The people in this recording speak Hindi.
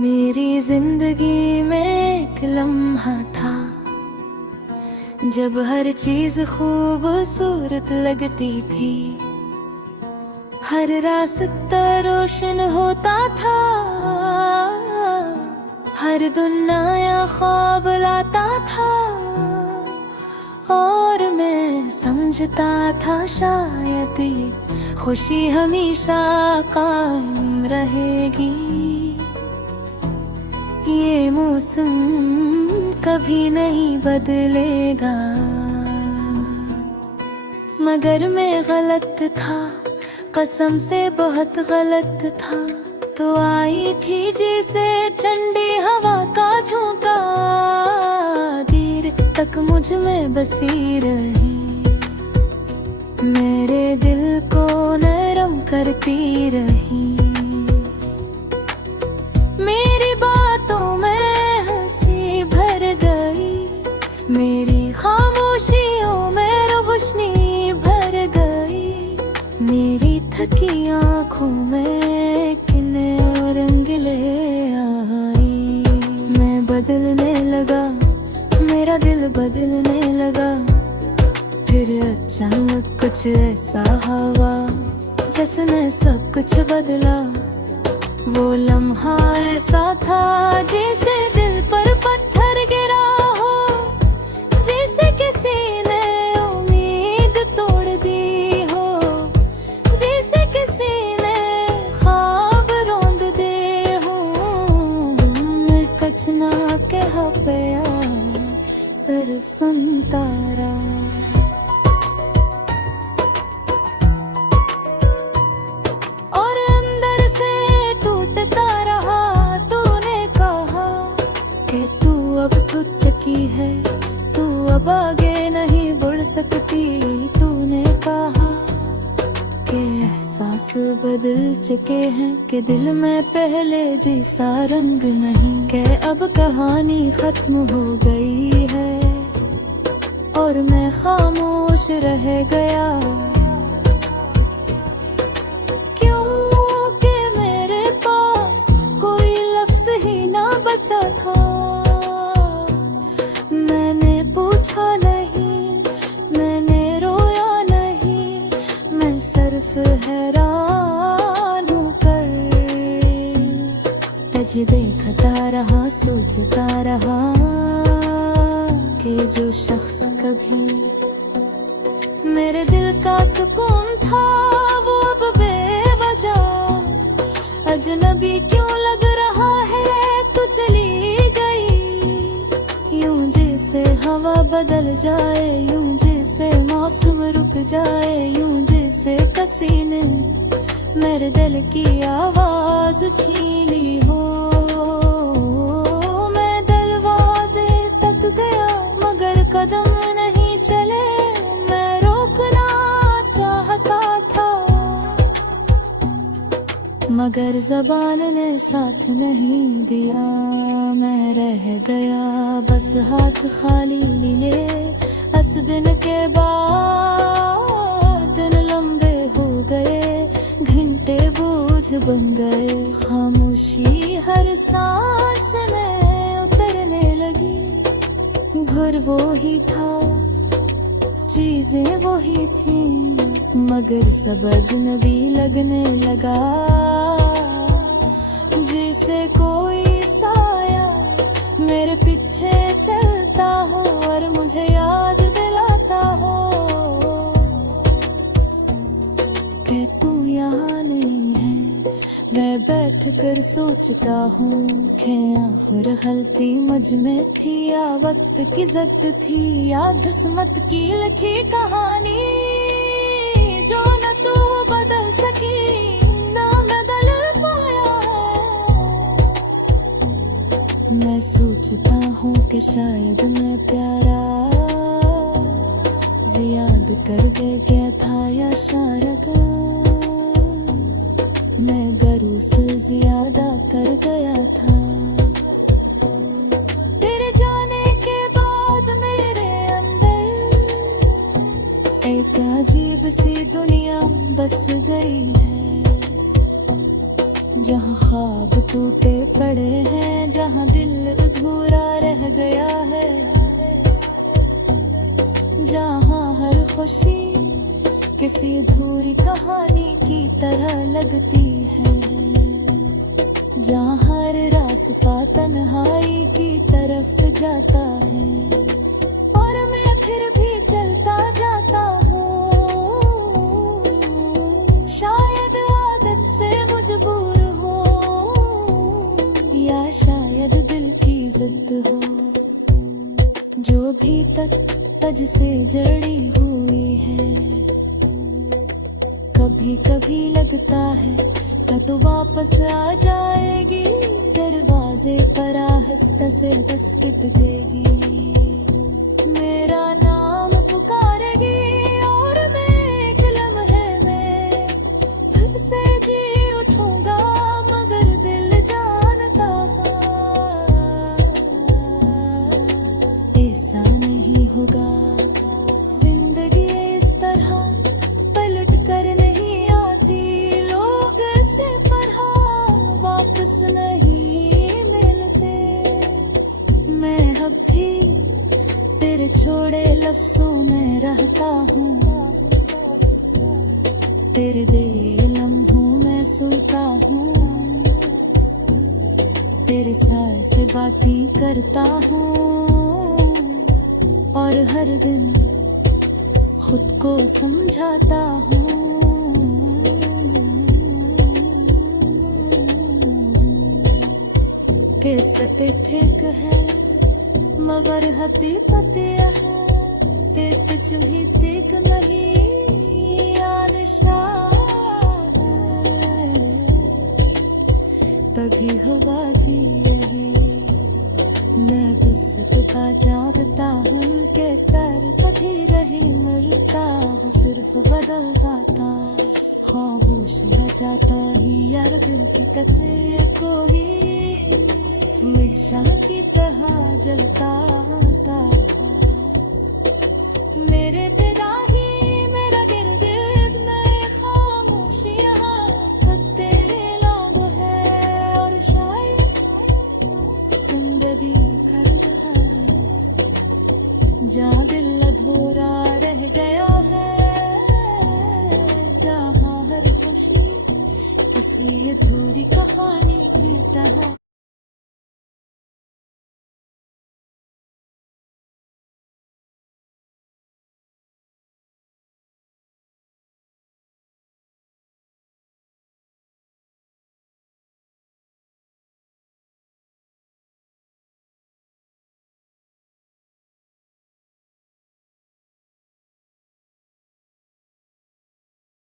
मेरी जिंदगी में एक लम्हा था जब हर चीज खूबसूरत लगती थी। हर रास्ता रोशन होता था, हर दिन नया ख्वाब लाता था। और मैं समझता था शायद ये खुशी हमेशा कायम रहेगी। ये मौसम कभी नहीं बदलेगा। मगर मैं गलत था, कसम से बहुत गलत था। तो आई थी जैसे ठंडी हवा का झोंका, देर तक मुझ में बसी रही, मेरे दिल को नरम करती रही। मेरी बातों में हंसी भर गई, मेरी खामोशियों में रोशनी भर गई। मेरी थकी आँखों में किने और रंग ले आई। मैं बदलने लगा, मेरा दिल बदलने लगा। फिर अचानक कुछ ऐसा हुआ जिसने सब कुछ बदला। वो लम्हा ऐसा था जैसे दिल पर पत्थर गिरा हो, जैसे किसी ने उम्मीद तोड़ दी हो, जैसे किसी ने ख्वाब रौंद दे हो। मैं कुछ ना कह पाया, सिर्फ सुनता रहा। है तू अब आगे नहीं बढ़ सकती। तूने कहा कि एहसास बदल चुके हैं, कि दिल में पहले जैसा रंग नहीं, कि अब कहानी खत्म हो गई है और मैं खामोश रह गया। क्योंकि मेरे पास कोई लफ्ज ही ना बचा था। पूछा नहीं, मैंने रोया नहीं, मैं सिर्फ हैरान होकर तुझे देखता रहा, सोचता रहा कि जो शख्स कभी मेरे दिल का सुकून था, वो अब बेवजह अजनबी क्यों लग रहा है। तू चली गई यूं जैसे हवा बदल जाए, यूं जैसे मौसम रुक जाए, यूं जैसे किसी ने मेरे दिल की आवाज छीनी हो। मैं दरवाजे तक गया मगर कदम नहीं चले, मैं रोकना चाहता था मगर ज़बान ने साथ नहीं दिया। मैं रह गया बस हाथ खाली लिए। इस दिन के बाद दिन लंबे हो गए, घंटे बोझ बन गए। खामोशी हर सांस में उतरने लगी। घर वो ही था, चीजें वो ही थी, मगर सब अजनबी लगने लगा। जैसे कोई साया मेरे पीछे चलता हो और मुझे याद दिलाता हो कि तू यहाँ नहीं है। मैं बैठ कर सोचता हूँ कि आखिर गलती मुझ में थी या वक्त की ज़ब्त थी, या किस्मत की लिखी कहानी जो न तू बदल सकी ना मैं बदल पाया है। मैं सोचता हूँ कि शायद मैं प्यारा ज़ियाद कर गए, क्या था या शायद मैं गरू से ज़्यादा कर गया था। तेरे जाने के बाद मेरे अंदर बस गई है। जहाँ ख्वाब टूटे पड़े हैं, जहाँ दिल अधूरा रह गया है, जहाँ हर खुशी किसी अधूरी कहानी की तरह लगती है, जहाँ हर रास्ता तन्हाई की तरफ जाता है, और मैं फिर भी चलता जाता हूँ। शायद आदत से मजबूर हूँ, या शायद दिल की जिद हो, जो भी तक तज से जड़ी हुई है। कभी कभी लगता है तो वापस आ जाएगी, दरवाजे पर आहिस्ता से दस्तक देगी, मेरा नाम पुकारेगी, और मैं एक लम्हे में फिर से जी उठूंगा, मगर दिल जानता ऐसा नहीं होगा। जिंदगी इस तरह पलट कर नहीं आती, लोग से पढ़ा वापस नहीं मिलते। मैं अब भी तेरे छोड़े लफ्जों में रहता हूँ, तेरे दे लम्हों में सोता हूँ, तेरे साथ से बातें करता हूँ, और हर दिन खुद को समझाता हूँ। किस्से ठीक है मगर हकीकत यह है, तेक चुही तेक नहीं आलिशान, तभी हवा भी यही, मैं बस तुझा जानता हूँ के कर कभी रही मरता हूँ, सिर्फ बदल जाता खामोश न जाता ही यार, दिल की कसे कोई मिर्चा की तरह जलता होता, मेरे बिना ही मेरा गिरगिर्द में खामोशियाँ, सब तेरे नाम है, और शायद जिंदगी कर रहा है, जहाँ दिल अधूरा रह गया,